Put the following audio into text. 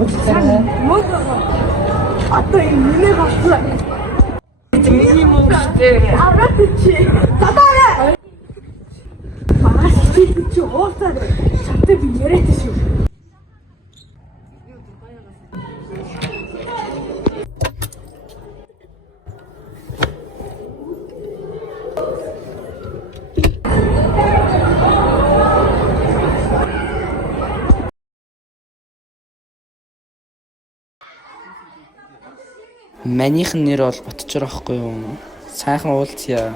Одоо энэ миний болсон. Миний мөнгөтэй. Аваад чи. Задаа. Маш чи уусаад. Чамтай би яриад шүү. Манийх нь нэр бол Ботчор ахгүй юу? Сайхан уулзъя.